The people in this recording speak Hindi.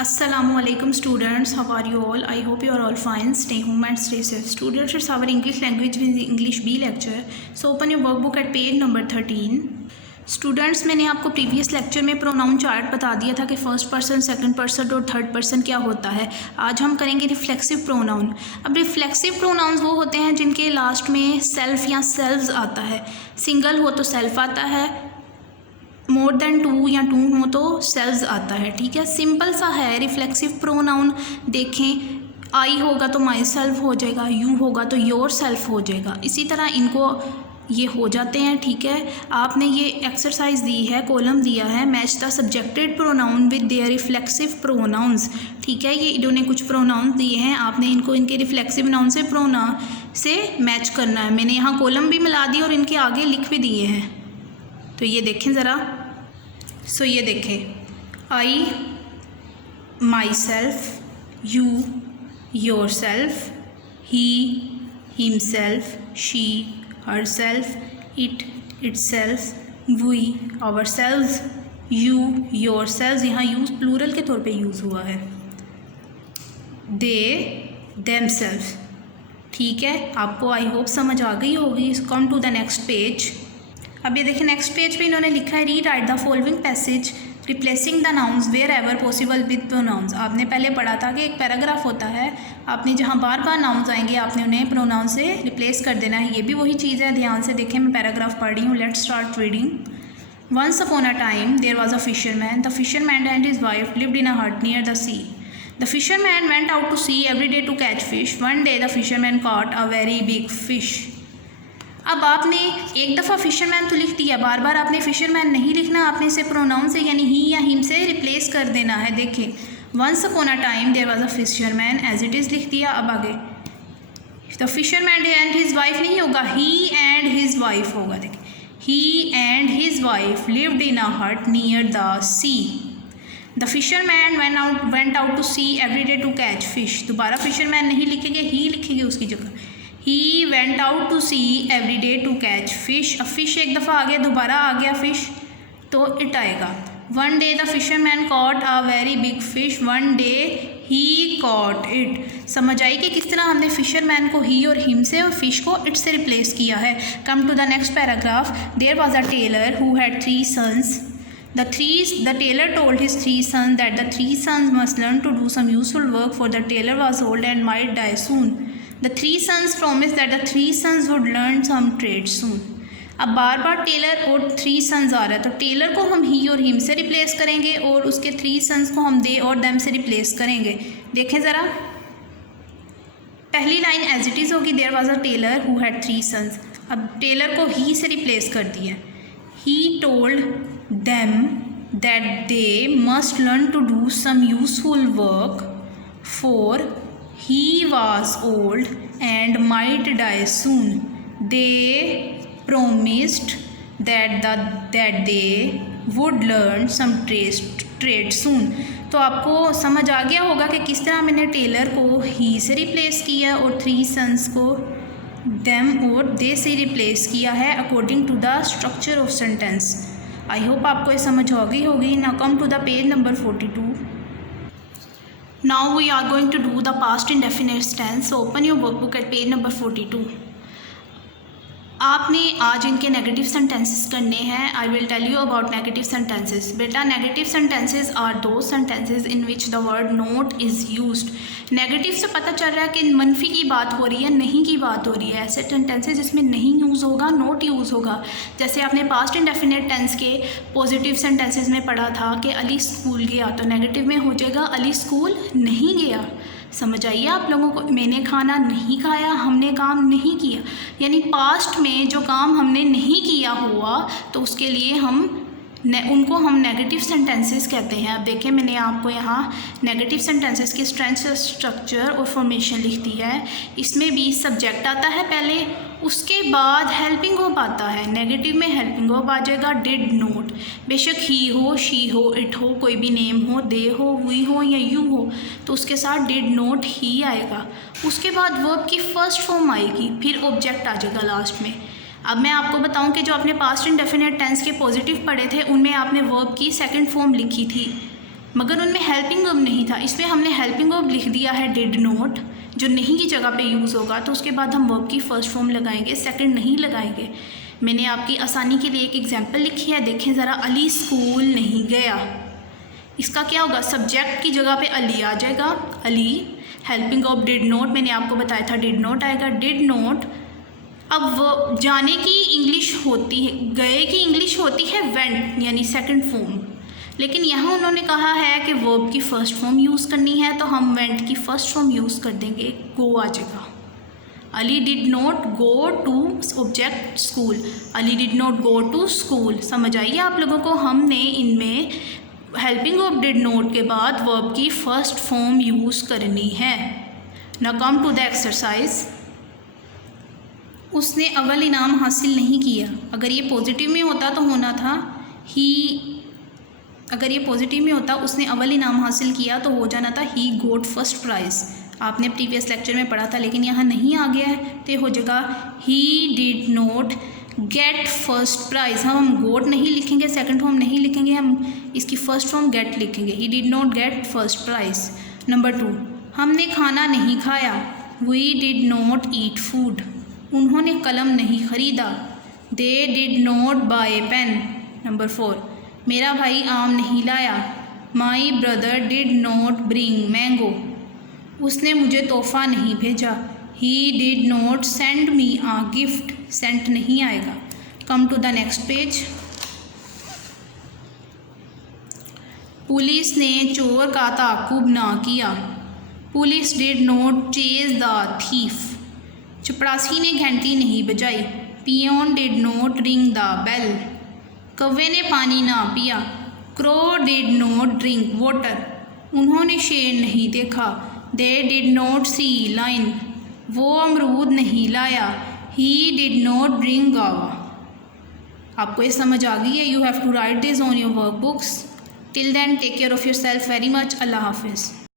Assalamualaikum students, how are you all? I hope you are all fine. Stay home and stay safe. Students, it's our English language with English B lecture. So open your workbook at page number 13. Students, मैंने आपको प्रीवियस लेक्चर में प्रोनाउन चार्ट बता दिया था कि फर्स्ट पर्सन, सेकंड पर्सन और थर्ड पर्सन क्या होता है। आज हम करेंगे रिफ्लेक्सिव प्रोनाउन। अब रिफ्लेक्सिव प्रोनाउंस वो होते हैं जिनके लास्ट में सेल्फ या सेल्व्स आता है। सिंगल हो तो सेल्फ आता है, मोर देन टू या टू हो तो सेल्व्स आता है। ठीक है, सिंपल सा है रिफ्लेक्सिव प्रोनाउन। देखें, आई होगा तो माई सेल्फ हो जाएगा, यू होगा तो योर सेल्फ हो जाएगा। इसी तरह इनको ये हो जाते हैं। ठीक है, आपने ये एक्सरसाइज दी है, कॉलम दिया है, match the subjected pronoun with their reflexive pronouns. ठीक है, ये इन्होंने कुछ प्रोनाउंस दिए हैं, आपने इनको इनके रिफ्लेक्सिव नाउन से मैच करना है। मैंने यहाँ कॉलम भी मिला दी और इनके आगे लिख भी दिए हैं, तो ये देखें ज़रा। सो ये देखें, I, myself, you, yourself, he, himself, she, herself, it, itself, we, ourselves, you, yourselves। यहाँ यूज़ प्लूरल के तौर पे यूज़ हुआ है। they, themselves। ठीक है, आपको आई होप समझ आ गई होगी। Come to the next page. अब ये देखिए, नेक्स्ट पेज पे इन्होंने लिखा है rewrite the following passage replacing the nouns wherever possible with pronouns. आपने पहले पढ़ा था कि एक पैराग्राफ होता है, आपने जहाँ बार बार नाउन्स आएंगे आपने उन्हें प्रोनाउन से रिप्लेस कर देना है। ये भी वही चीज़ है, ध्यान से देखें। मैं पैराग्राफ पढ़ रही हूँ, let's start reading. Once upon a time there was a fisherman. The fisherman and his wife lived in a hut near the sea. The fisherman went out to sea every day to catch fish. One day the fisherman caught a very big fish. अब आपने एक दफ़ा फिशरमैन तो लिख दिया, बार बार आपने फिशरमैन नहीं लिखना, आपने इसे प्रोनाउन से यानी ही या हिम से रिप्लेस कर देना है। देखिए, once upon a time there was a fisherman, as it is लिख दिया। अब आगे the fisherman and his wife नहीं होगा, ही एंड हिज वाइफ होगा। देखिए, he and his wife lived in a hut near the sea. The fisherman went out to sea every day to catch fish. दोबारा फिशरमैन नहीं लिखेंगे, ही लिखेंगे उसकी जगह। He went out to sea every day to catch fish. अब फिश एक दफ़ा आ गया, दोबारा आ गया फिश, तो इट आएगा। One day the fisherman caught a very big fish. One day he caught it. समझ आई कि किस तरह हमने फिशरमैन को ही और हिम से और फिश को इट से रिप्लेस किया है। Come to the next paragraph. There was a tailor who had 3 sons. The tailor told his 3 sons that the 3 sons must learn to do some useful work, for the tailor was old and might die soon. The 3 sons promised that the 3 sons would learn some trade soon. अब बार बार टेलर और 3 sons आ रहा है, तो टेलर को हम ही और हिम से रिप्लेस करेंगे और उसके 3 sons को हम दे और देम से रिप्लेस करेंगे। देखें ज़रा, पहली लाइन एज इट इज़ होगी, there was a tailor who had 3 sons। अब टेलर को ही से रिप्लेस कर दिया। He told them that they must learn to do some useful work, for he was old and might die soon. They promised that they would learn some trade soon. तो आपको समझ आ गया होगा कि किस तरह मैंने टेलर को ही से रिप्लेस किया और 3 sons को them और they से रिप्लेस किया है according to the structure of sentence. I hope आपको ये समझ आ गई होगी। Now come to the page number 42. Now we are going to do the past indefinite tense. So open your workbook at page number 42. आपने आज इनके नेगेटिव सेंटेंसेस करने हैं। I will tell you about negative sentences. बेटा, negative sentences are those sentences in which the word not is used. Negative से पता चल रहा है कि मनफी की बात हो रही है, नहीं की बात हो रही है। ऐसे सेंटेंसेस जिसमें नहीं यूज़ होगा, नॉट यूज़ होगा। जैसे आपने पास्ट इंडेफिनिट टेंस के पॉजिटिव सेंटेंसेस में पढ़ा था कि अली स्कूल गया, तो नेगेटिव में हो जाएगा अली स्कूल नहीं गया। समझ आइए आप लोगों को, मैंने खाना नहीं खाया, हमने काम नहीं किया। यानी पास्ट में जो काम हमने नहीं किया हुआ तो उसके लिए उनको हम नेगेटिव सेंटेंसेस कहते हैं। अब देखें, मैंने आपको यहाँ नेगेटिव सेंटेंसेस की स्ट्रक्चर और फॉर्मेशन लिख दी है। इसमें भी सब्जेक्ट आता है पहले, उसके बाद हेल्पिंग वर्ब आता है। नेगेटिव में हेल्पिंग वर्ब आ जाएगा डिड नॉट। बेशक ही हो, शी हो, इट हो, कोई भी नेम हो, दे हो, वी हो या यू हो, तो उसके साथ डिड नॉट ही आएगा। उसके बाद वर्ब की फर्स्ट फॉर्म आएगी, फिर ऑब्जेक्ट आ जाएगा लास्ट में। अब मैं आपको बताऊं कि जो आपने पास्ट इंडेफिनिट टेंस के पॉजिटिव पढ़े थे उनमें आपने वर्ब की सेकंड फॉर्म लिखी थी। मगर उनमें हेल्पिंग वर्ब नहीं था। इसमें हमने हेल्पिंग वर्ब लिख दिया है डिड नॉट, जो नहीं की जगह पे यूज़ होगा, तो उसके बाद हम वर्ब की फर्स्ट फॉर्म लगाएंगे, सेकंड नहीं लगाएंगे। मैंने आपकी आसानी के लिए एक एग्जांपल लिखी है, देखें ज़रा। अली स्कूल नहीं गया, इसका क्या होगा, सब्जेक्ट की जगह पे अली आ जाएगा, Ali. Helping verb did not, मैंने आपको बताया था डिड नॉट आएगा, डिड नॉट। अब वो जाने की इंग्लिश होती है, गए की इंग्लिश होती है वेंट, यानी सेकंड फॉर्म, लेकिन यहाँ उन्होंने कहा है कि वर्ब की फ़र्स्ट फॉर्म यूज़ करनी है, तो हम वेंट की फ़र्स्ट फॉर्म यूज़ कर देंगे, गो आ जाएगा। Ali did not go to object school, Ali did not go to school. समझ आइए आप लोगों को, हमने इनमें हेल्पिंग वर्ब डिड नॉट के बाद वर्ब की फ़र्स्ट फॉर्म यूज़ करनी है। Now come to the exercise. उसने अव्वल इनाम हासिल नहीं किया, अगर ये पॉजिटिव में होता तो होना था ही, अगर ये पॉजिटिव में होता उसने अव्वल इनाम हासिल किया तो हो जाना था ही गोट फर्स्ट प्राइज़। आपने प्रीवियस लेक्चर में पढ़ा था, लेकिन यहाँ नहीं आ गया है, तो हो जाएगा ही did not get first price. हम गोट नहीं लिखेंगे, सेकंड फॉर्म नहीं लिखेंगे, हम इसकी फर्स्ट फॉर्म गेट लिखेंगे, he did not get first prize. Number 2, हमने खाना नहीं खाया, we did not eat food. उन्होंने कलम नहीं ख़रीदा, they did not buy pen. Number 4, मेरा भाई आम नहीं लाया, my brother did not bring mango. उसने मुझे तोहफ़ा नहीं भेजा, he did not send me a gift. Sent नहीं आएगा। Come to the next page. Police ने चोर का ताक़ुब ना किया, police did not chase the thief. चपरासी ने घंटी नहीं बजाई, peon did not ring the bell. कौवे ने पानी ना पिया, crow did not drink water. उन्होंने शेर नहीं देखा, they did not see lion. वो अमरूद नहीं लाया, ही डिड नॉट ब्रिंग गावा। आपको ये समझ आ गई है? You have to write this on your work books. Till then take care of yourself very much. Allah हाफिज़।